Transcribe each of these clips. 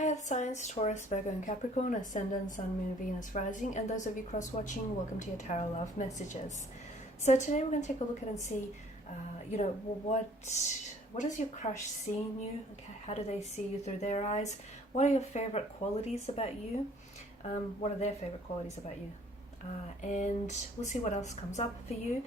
Hi Earth Signs, Taurus, Virgo and Capricorn, Ascendant, Sun, Moon, Venus, Rising, and those of you cross-watching, welcome to your Tarot Love Messages. So today we're going to take a look at and see, what does your crush see in you? Okay, how do they see you through their eyes? What are your favorite qualities about you? What are their favorite qualities about you? And we'll see what else comes up for you.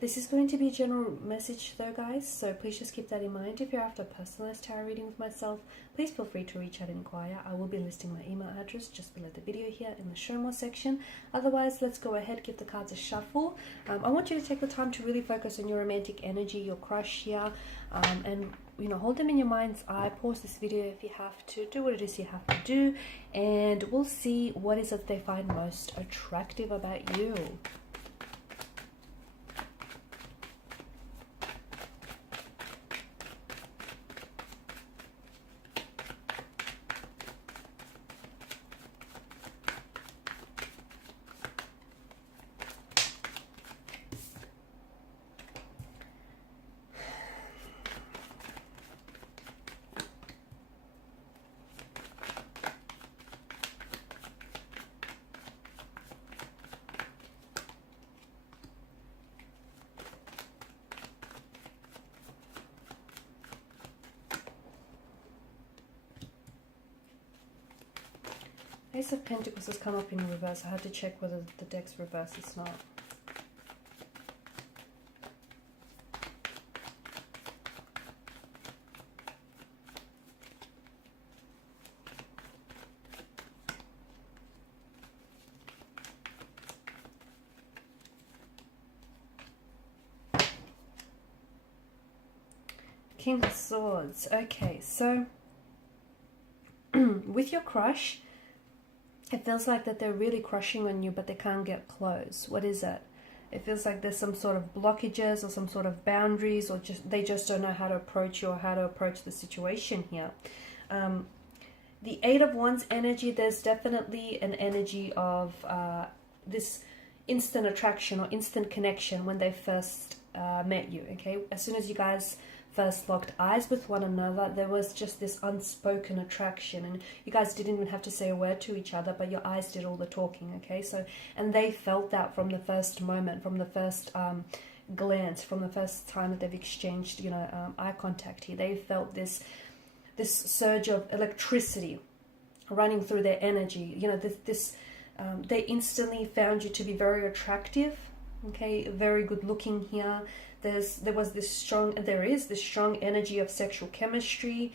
This is going to be a general message though, guys, so please just keep that in mind. If you're after a personalized tarot reading with myself, please feel free to reach out and inquire. I will be listing my email address just below the video here in the show more section. Otherwise, let's go ahead, give the cards a shuffle. I want you to take the time to really focus on your romantic energy, your crush here, and hold them in your mind's eye. Pause this video if you have to, do what it is you have to do, and we'll see what is it they find most attractive about you. Ace of Pentacles has come up in reverse. I had to check whether the deck's reverse. It's not. King of Swords. Okay, so with your crush, it feels like that they're really crushing on you, but they can't get close. What is it? It feels like there's some sort of blockages or some sort of boundaries, or they just don't know how to approach you or how to approach the situation here. The Eight of Wands energy, there's definitely an energy of this instant attraction or instant connection when they first met you, okay? As soon as you guys first locked eyes with one another, there was just this unspoken attraction, and you guys didn't even have to say a word to each other, but your eyes did all the talking, okay? So, and they felt that from the first moment, from the first glance, from the first time that they've exchanged, eye contact here. They felt this surge of electricity running through their energy. They instantly found you to be very attractive, okay? Very good looking here. There is this strong energy of sexual chemistry,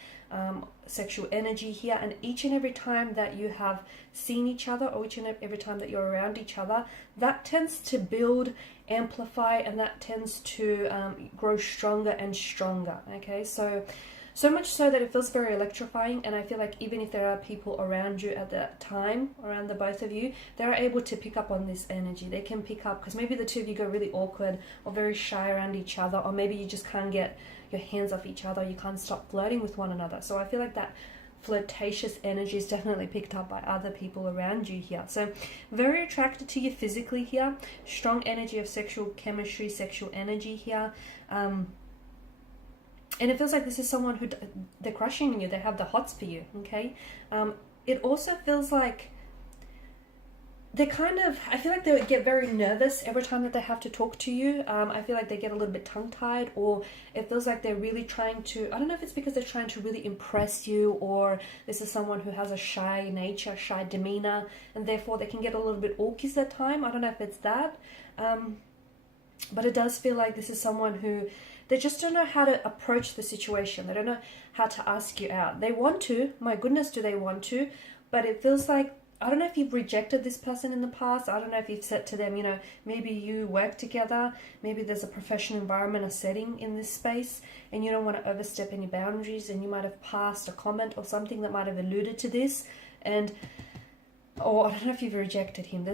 sexual energy here, and each and every time that you have seen each other, or each and every time that you're around each other, that tends to build, amplify, and that tends to grow stronger and stronger, okay? So much so that it feels very electrifying, and I feel like even if there are people around you at that time, around the both of you, they're able to pick up on this energy. They can pick up, because maybe the two of you go really awkward or very shy around each other, or maybe you just can't get your hands off each other, you can't stop flirting with one another. So I feel like that flirtatious energy is definitely picked up by other people around you here. So very attracted to you physically here, strong energy of sexual chemistry, sexual energy here. And it feels like this is someone who they're crushing on you. They have the hots for you, okay? It also feels like I feel like they get very nervous every time that they have to talk to you. I feel like they get a little bit tongue-tied, or it feels like they're really trying to, I don't know if it's because they're trying to really impress you, or this is someone who has a shy nature, shy demeanor, and therefore they can get a little bit awkward at time. I don't know if it's that. But it does feel like this is someone who, they just don't know how to approach the situation. They don't know how to ask you out. They want to, my goodness, do they want to? But it feels like, I don't know if you've rejected this person in the past. I don't know if you've said to them, maybe you work together. Maybe there's a professional environment or setting in this space, and you don't want to overstep any boundaries, and you might have passed a comment or something that might have alluded to this. Or I don't know if you've rejected him.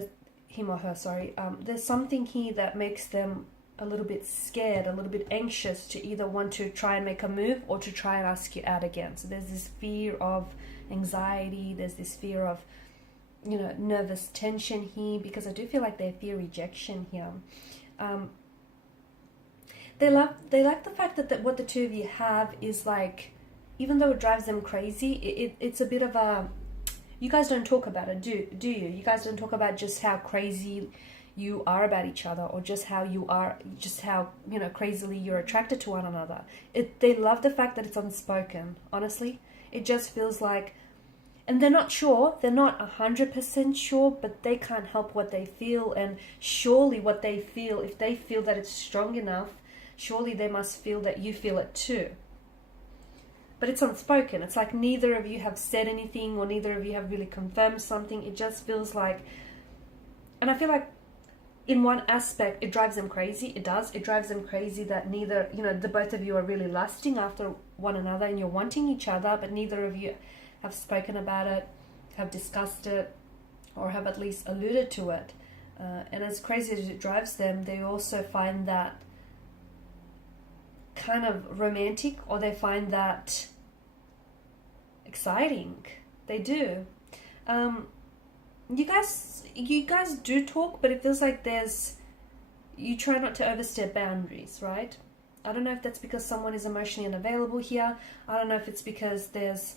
Him or her, sorry. There's something here that makes them a little bit scared, a little bit anxious to either want to try and make a move or to try and ask you out again. So there's this fear of anxiety, there's this fear of, nervous tension here, because I do feel like they fear rejection here. They like the fact that what the two of you have is like even though it drives them crazy, it's a bit of a, you guys don't talk about it, do you? You guys don't talk about just how crazy you are about each other, or just how you are, just how, you know, crazily you're attracted to one another. They love the fact that it's unspoken, honestly. It just feels like, and they're not sure, they're not 100% sure, but they can't help what they feel, and surely what they feel, if they feel that it's strong enough, surely they must feel that you feel it too. But it's unspoken. It's like neither of you have said anything, or neither of you have really confirmed something. It just feels like, and I feel like in one aspect, it drives them crazy. It does. It drives them crazy that neither, you know, the both of you are really lusting after one another and you're wanting each other, but neither of you have spoken about it, have discussed it, or have at least alluded to it. And as crazy as it drives them, they also find that kind of romantic, or they find that exciting. They do. You guys do talk, but it feels like you try not to overstep boundaries, right? I don't know if that's because someone is emotionally unavailable here. I don't know if it's because there's,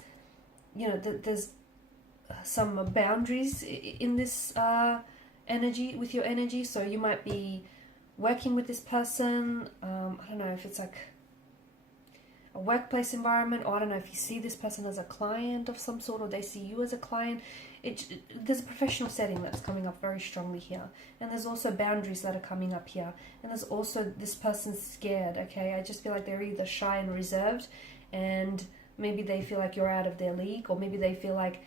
you know, there's some boundaries in this energy, with your energy. So you might be working with this person. I don't know if it's like a workplace environment, or I don't know if you see this person as a client of some sort, or they see you as a client. There's a professional setting that's coming up very strongly here, and there's also boundaries that are coming up here, and there's also this person's scared. Okay, I just feel like they're either shy and reserved, and maybe they feel like you're out of their league, or maybe they feel like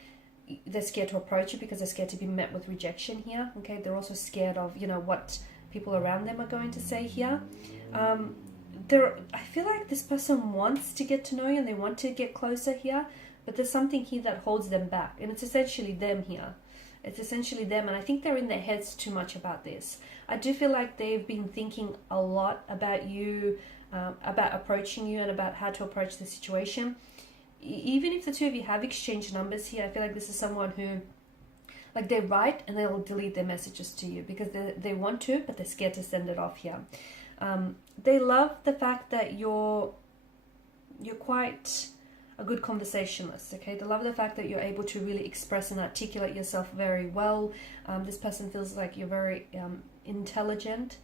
they're scared to approach you because they're scared to be met with rejection here. Okay, they're also scared of, you know, what people around them are going to say here. I feel like this person wants to get to know you and they want to get closer here, but there's something here that holds them back, and it's essentially them here. It's essentially them, and I think they're in their heads too much about this. I do feel like they've been thinking a lot about you, about approaching you, and about how to approach the situation. Even if the two of you have exchanged numbers here, I feel like this is someone who, like, they write and they'll delete their messages to you because they want to, but they're scared to send it off here. They love the fact that you're quite a good conversationalist, okay? They love the fact that you're able to really express and articulate yourself very well. This person feels like you're very intelligent,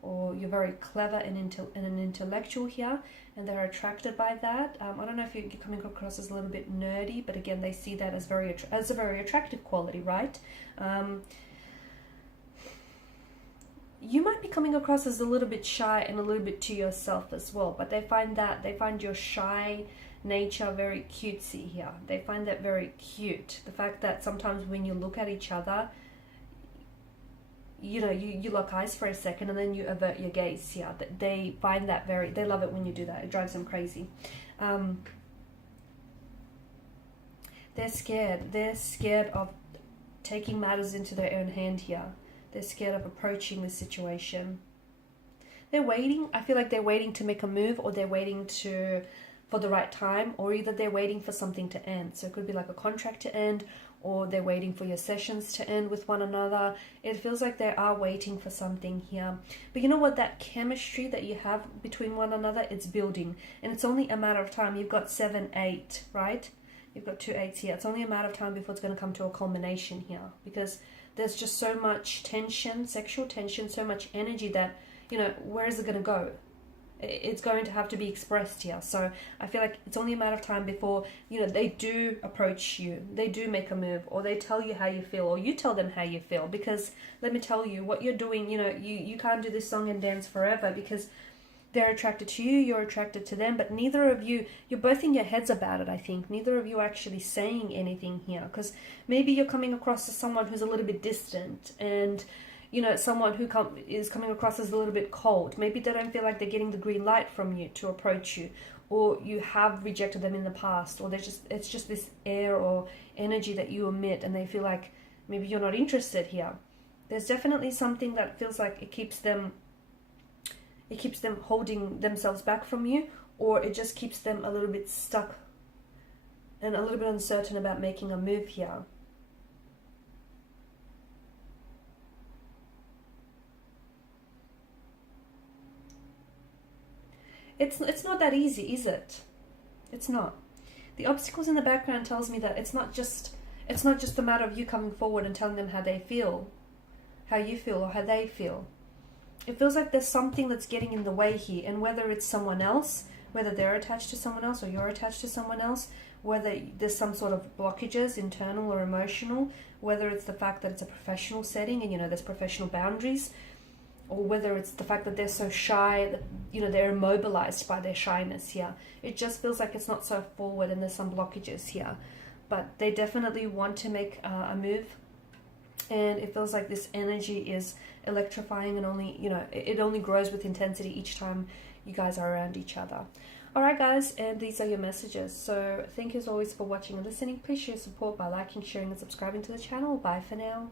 or you're very clever and an intellectual here, and they're attracted by that. I don't know if you're coming across as a little bit nerdy, but again, they see that as a very attractive quality, right? You might be coming across as a little bit shy and a little bit to yourself as well, but they find your shy nature very cutesy here. They find that very cute. The fact that sometimes when you look at each other, you know, you lock eyes for a second and then you avert your gaze here. They find that they love it when you do that. It drives them crazy. They're scared. They're scared of taking matters into their own hand here. They're scared of approaching the situation. They're waiting. I feel like they're waiting to make a move, or they're waiting for the right time, or either they're waiting for something to end. So it could be like a contract to end, or they're waiting for your sessions to end with one another. It feels like they are waiting for something here. But you know what? That chemistry that you have between one another, it's building. And it's only a matter of time. You've got 7, 8, right? You've got 2 8s here. It's only a matter of time before it's going to come to a culmination here. Because there's just so much tension, sexual tension, so much energy that, you know, where is it going to go? It's going to have to be expressed here. So I feel like it's only a matter of time before, you know, they do approach you, they do make a move, or they tell you how you feel, or you tell them how you feel. Because let me tell you, what you're doing, you know, you can't do this song and dance forever, because they're attracted to you, you're attracted to them, but neither of you, you're both in your heads about it, I think. Neither of you are actually saying anything here, because maybe you're coming across as someone who's a little bit distant, and, you know, someone who is coming across as a little bit cold. Maybe they don't feel like they're getting the green light from you to approach you, or you have rejected them in the past, or it's just this air or energy that you emit, and they feel like maybe you're not interested here. There's definitely something that feels like it keeps them holding themselves back from you, or it just keeps them a little bit stuck and a little bit uncertain about making a move here. It's not that easy, is it? It's not. The obstacles in the background tells me that it's not just a matter of you coming forward and telling them how they feel, how you feel, or how they feel. It feels like there's something that's getting in the way here, and whether it's someone else, whether they're attached to someone else or you're attached to someone else, whether there's some sort of blockages, internal or emotional, whether it's the fact that it's a professional setting and, you know, there's professional boundaries, or whether it's the fact that they're so shy that, you know, they're immobilized by their shyness here. It just feels like it's not so forward and there's some blockages here. But they definitely want to make a move. And it feels like this energy is electrifying and only, you know, it only grows with intensity each time you guys are around each other. Alright guys, and these are your messages. So thank you as always for watching and listening. Please show your support by liking, sharing and subscribing to the channel. Bye for now.